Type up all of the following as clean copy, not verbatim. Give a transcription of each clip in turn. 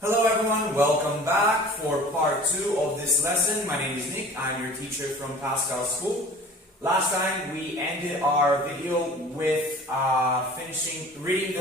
Hello everyone, welcome back for part 2 of this lesson. My name is Nick, I'm your teacher from Pascal School. Last time we ended our video with reading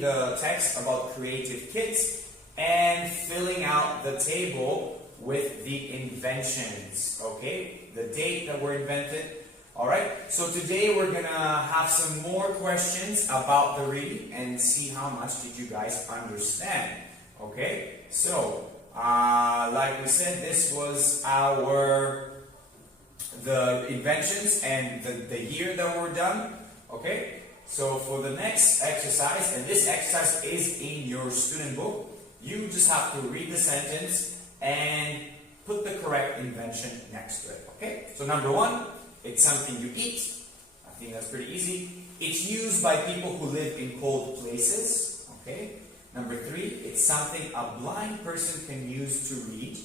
the text about creative kids and filling out the table with the inventions, okay? The date that were invented. Alright, so today we're gonna have some more questions about the reading and see how much did you guys understand. Okay, so like we said, this was the inventions and the year that were done. Okay, so for the next exercise, and this exercise is in your student book, you just have to read the sentence and put the correct invention next to it. Okay, so number 1. It's something you eat. I think that's pretty easy. It's used by people who live in cold places. Okay. Number 3, it's something a blind person can use to read.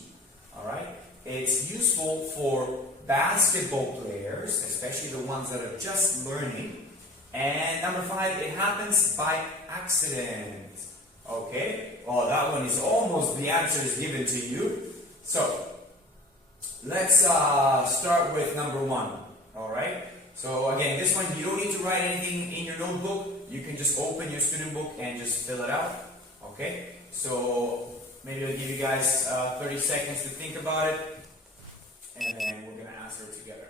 Alright. It's useful for basketball players, especially the ones that are just learning. And number 5, it happens by accident. Okay. Well, that one is almost the answer is given to you. So, let's start with number 1. Alright, so again, this one you don't need to write anything in your notebook. You can just open your student book and just fill it out. Okay, so maybe I'll give you guys 30 seconds to think about it, and then we're going to answer it together.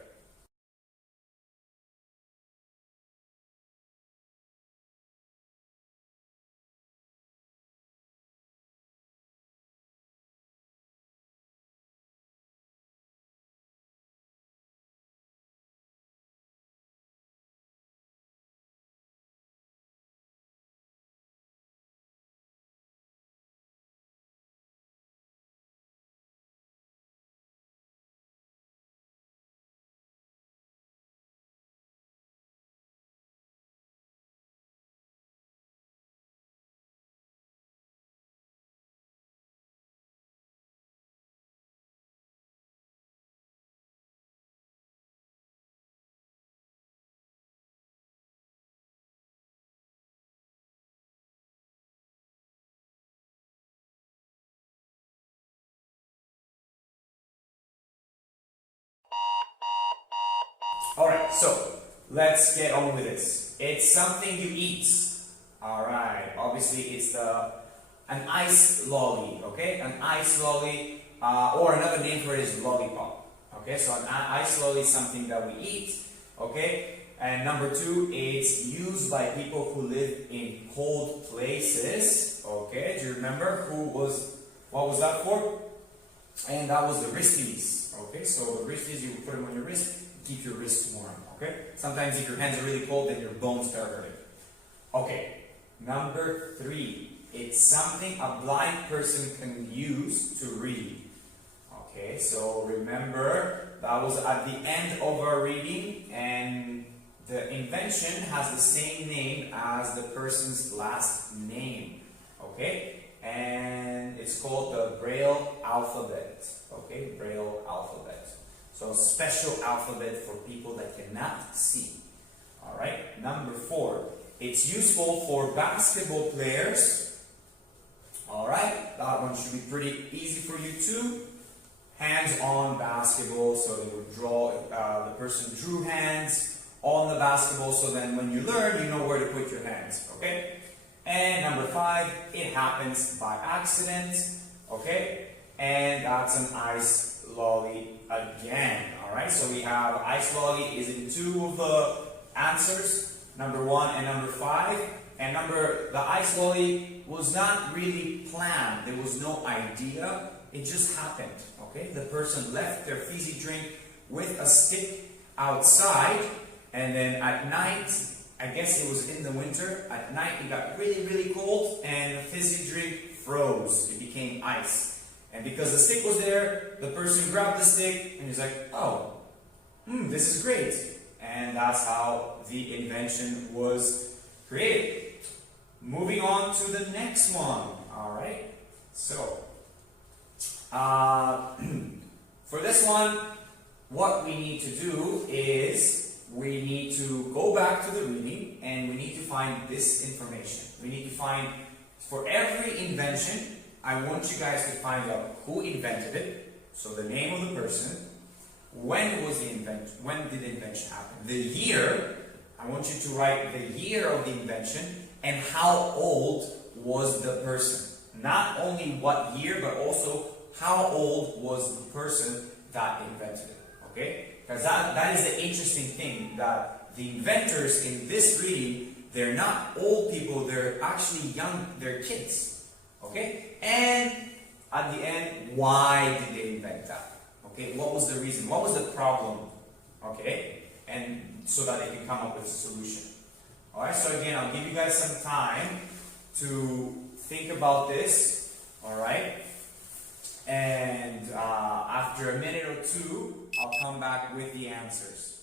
Alright, so let's get on with this. It's something you eat. Alright, obviously it's an ice lolly, okay? An ice lolly, or another name for it is lollipop. Okay, so an ice lolly is something that we eat, okay? And number 2, it's used by people who live in cold places. Okay, do you remember what was that for? And that was the wristies. Okay, so the wristies, you put them on your wrist, keep your wrist warm. Okay, sometimes if your hands are really cold, then your bones start hurting. Okay, number 3, it's something a blind person can use to read. Okay, so remember that was at the end of our reading, and the invention has the same name as the person's last name. Okay, and it's called the Braille alphabet. Okay, Braille alphabet. So special alphabet for people that cannot see. Alright, number 4. It's useful for basketball players. Alright, that one should be pretty easy for you too. Hands-on basketball, so they would draw, the person drew hands on the basketball, so then when you learn, you know where to put your hands. Okay? And number 5, it happens by accident. Okay? And that's an ice lolly again. Alright, so we have ice lolly is in 2 of the answers, number 1 and number 5. And the ice lolly was not really planned. There was no idea. It just happened. Okay, the person left their fizzy drink with a stick outside, and then at night, I guess it was in the winter, at night it got really, really cold, and the fizzy drink froze. It became ice. And because the stick was there, the person grabbed the stick and he's like, oh, this is great. And that's how the invention was created. Moving on to the next one. Alright, so for this one, what we need to do is we need to go back to the reading and we need to find this information. We need to find, for every invention, I want you guys to find out who invented it, so the name of the person, when did the invention happen, the year, I want you to write the year of the invention, and how old was the person. Not only what year, but also how old was the person that invented it, okay? Because that is the interesting thing, that the inventors in this reading, they're not old people, they're actually young, they're kids, okay? And at the end, why did they invent that? Okay, what was the reason? What was the problem? Okay, and so that they can come up with a solution. Alright, so again, I'll give you guys some time to think about this, alright? And after a minute or two, I'll come back with the answers.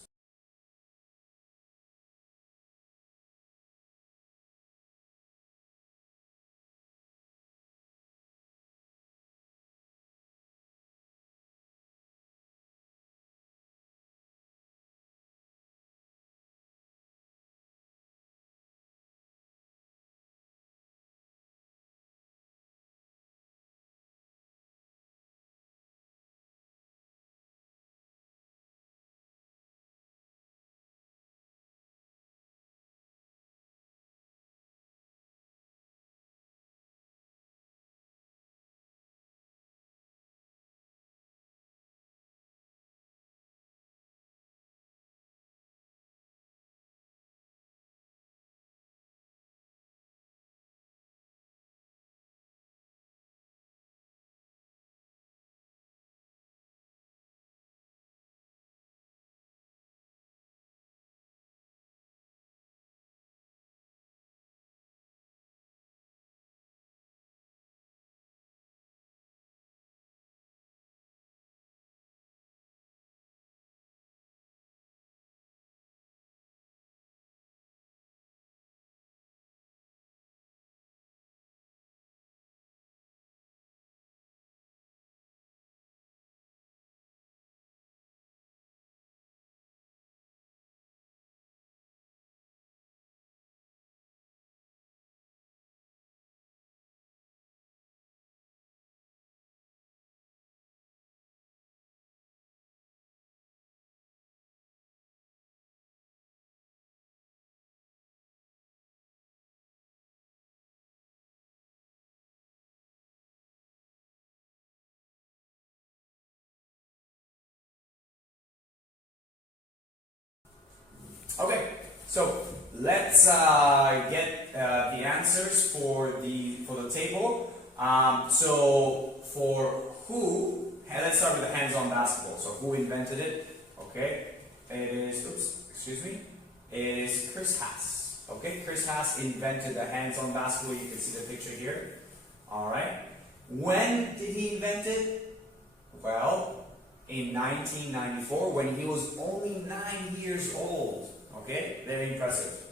Okay, so let's get the answers for the table. So for who, let's start with the hands-on basketball. So who invented it? Okay, it is. Excuse me. It is Chris Haas. Okay, Chris Haas invented the hands-on basketball. You can see the picture here. All right. When did he invent it? Well, in 1994, when he was only 9 years old. Okay, very impressive.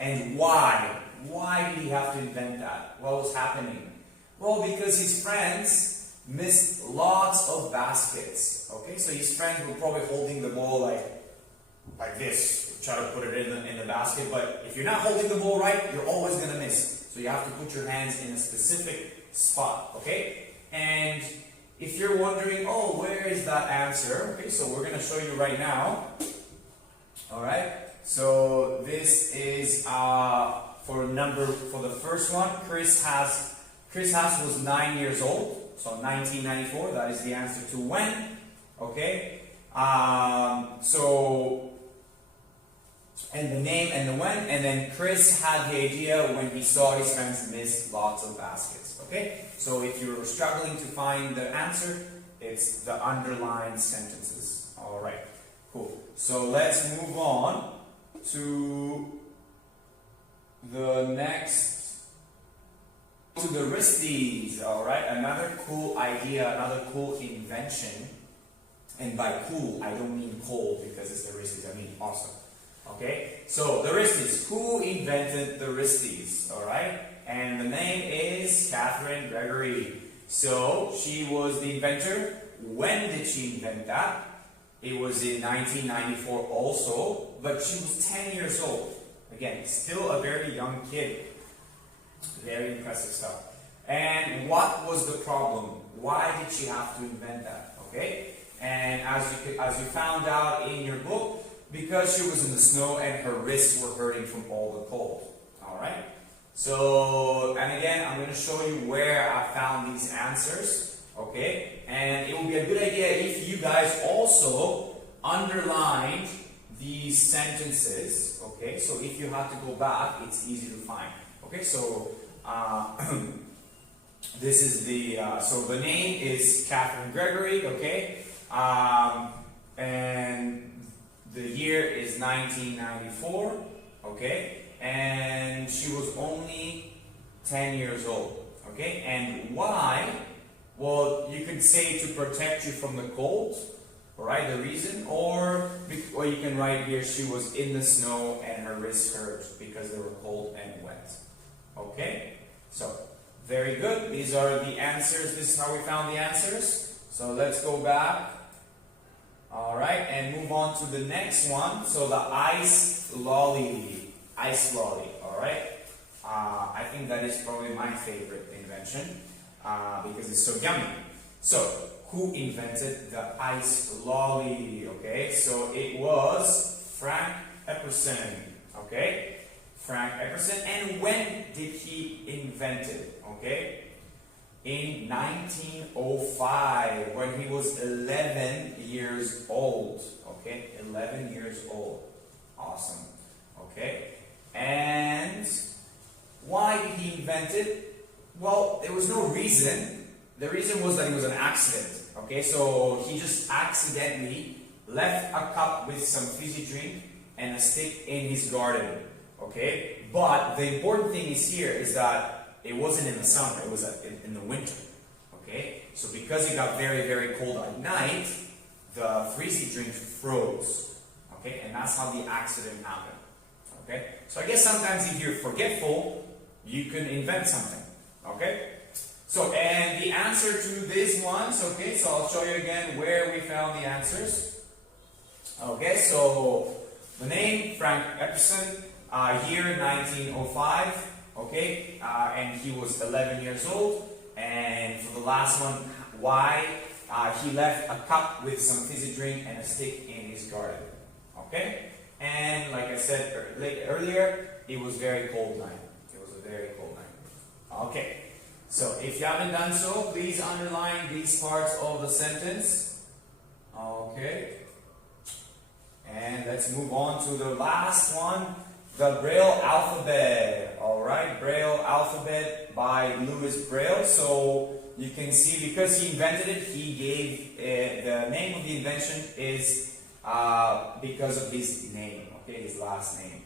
And why? Why did he have to invent that? What was happening? Well, because his friends missed lots of baskets. Okay, so his friends were probably holding the ball like this, try to put it in the basket. But if you're not holding the ball right, you're always going to miss. So you have to put your hands in a specific spot. Okay, and if you're wondering, oh, where is that answer? Okay, so we're going to show you right now. All right. So this is for the first one. Chris Haas was 9 years old, so 1994. That is the answer to when. Okay. And the name and the when, and then Chris had the idea when he saw his friends miss lots of baskets. Okay. So if you're struggling to find the answer, it's the underlined sentences. All right. Cool. So let's move on to the next, to the wristies. All right, another cool idea, another cool invention. And by cool, I don't mean cold because it's the wristies. I mean awesome. Okay, so the wristies. Who invented the wristies? All right, and the name is Catherine Gregory. So she was the inventor. When did she invent that? It was in 1994 also, but she was 10 years old. Again, still a very young kid. Very impressive stuff. And what was the problem? Why did she have to invent that? Okay? And as you found out in your book, because she was in the snow and her wrists were hurting from all the cold. Alright? So, and again, I'm going to show you where I found these answers. Okay? And it would be a good idea if you guys also underlined these sentences. Okay? So if you have to go back, it's easy to find. Okay? So, this is the, so the name is Catherine Gregory. Okay? And the year is 1994, okay? And she was only 10 years old, okay? And why? Well, you could say to protect you from the cold, right? The reason, or you can write here she was in the snow and her wrists hurt because they were cold and wet, okay? So, very good. These are the answers. This is how we found the answers. So let's go back. Alright, and move on to the next one. So the ice lolly. Ice lolly, alright? I think that is probably my favorite invention because it's so yummy. So, who invented the ice lolly? Okay, so it was Frank Epperson. Okay, Frank Epperson. And when did he invent it? Okay, in 1905, when he was 11 years old. Okay, 11 years old. Awesome. Okay, and why did he invent it? Well, there was no reason. The reason was that it was an accident. Okay, so he just accidentally left a cup with some fizzy drink and a stick in his garden. Okay, but the important thing is that it wasn't in the summer, it was in the winter. Okay, so because it got very, very cold at night, the fizzy drink froze. Okay, and that's how the accident happened. Okay, so I guess sometimes if you're forgetful, you can invent something. Okay, so and the answer to this ones. Okay, so I'll show you again where we found the answers. Okay, so the name Frank Epperson, year 1905. Okay, and he was 11 years old. And for the last one, why? He left a cup with some fizzy drink and a stick in his garden. Okay, and like I said earlier, it was very cold night. It was a very cold night. Okay, so if you haven't done so, please underline these parts of the sentence. Okay, and let's move on to the last one. The Braille alphabet. Alright, Braille alphabet by Louis Braille. So you can see because he invented it, he gave the name of the invention is because of his name, okay, his last name.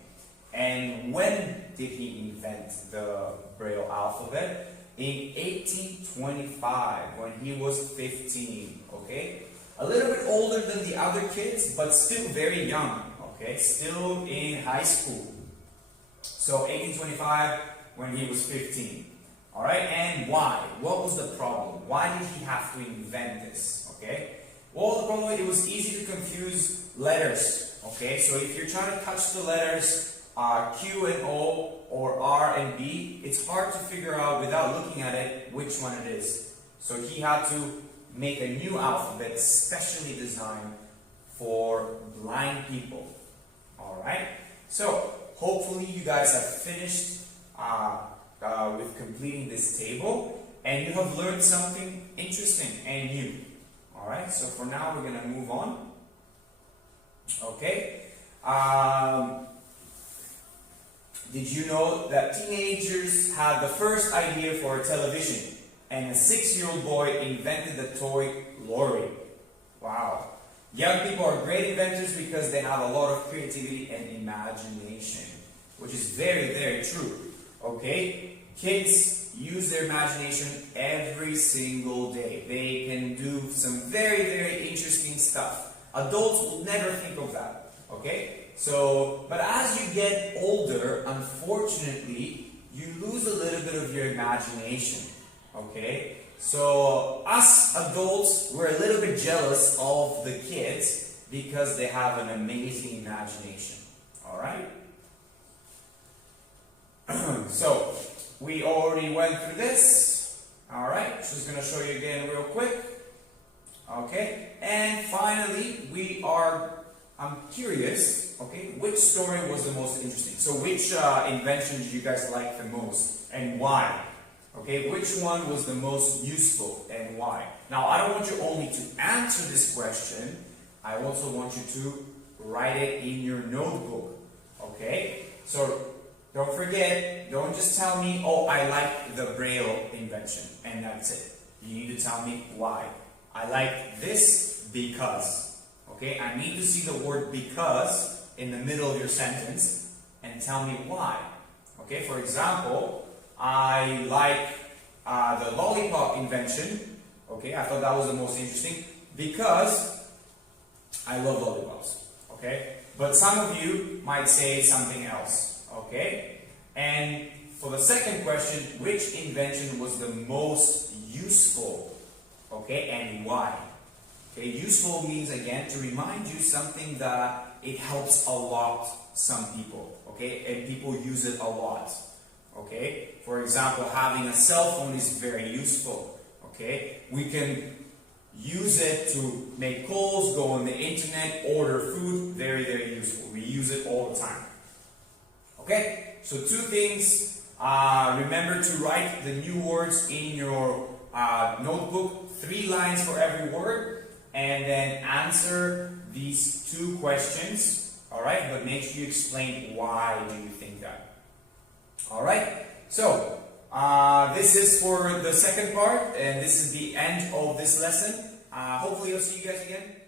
And when did he invent the Braille alphabet? In 1825, when he was 15, okay? A little bit older than the other kids, but still very young, okay? Still in high school. So 1825 when he was 15. Alright, and why? What was the problem? Why did he have to invent this? Okay? Well, the problem, it was easy to confuse letters. Okay, so if you're trying to touch the letters Q and O or R and B, it's hard to figure out without looking at it which one it is. So he had to make a new alphabet specially designed for blind people. Alright? So, hopefully you guys have finished with completing this table and you have learned something interesting and new. Alright, so for now we're going to move on. Okay. Did you know that teenagers had the first idea for a television and a 6-year-old boy invented the toy lorry? Wow. Young people are great inventors because they have a lot of creativity and imagination, which is very, very true. Okay? Kids use their imagination every single day. They can do some very, very interesting stuff. Adults will never think of that. Okay? So, but as you get older, unfortunately, you lose a little bit of your imagination. Okay? So, us adults, we're a little bit jealous of the kids because they have an amazing imagination. Alright? So, we already went through this. just gonna show you again real quick. Okay, and finally I'm curious, okay, which story was the most interesting? So which invention did you guys like the most and why? Okay, which one was the most useful and why? Now, I don't want you only to answer this question, I also want you to write it in your notebook. Okay, so don't forget, don't just tell me, oh, I like the Braille invention, and that's it. You need to tell me why. I like this because. Okay, I need to see the word because in the middle of your sentence and tell me why. Okay, for example, I like the lollipop invention. Okay, I thought that was the most interesting because I love lollipops. Okay, but some of you might say something else. Okay, and for the second question, which invention was the most useful? Okay, and why? Okay, useful means again to remind you something that it helps a lot some people. Okay, and people use it a lot. Okay, for example, having a cell phone is very useful. Okay, we can use it to make calls, go on the internet, order food. Very, very useful. We use it all the time. Okay, so two things. Remember to write the new words in your notebook, 3 lines for every word, and then answer these 2 questions. Alright, but make sure you explain why do you think that. Alright, so this is for the second part, and this is the end of this lesson. Hopefully I'll see you guys again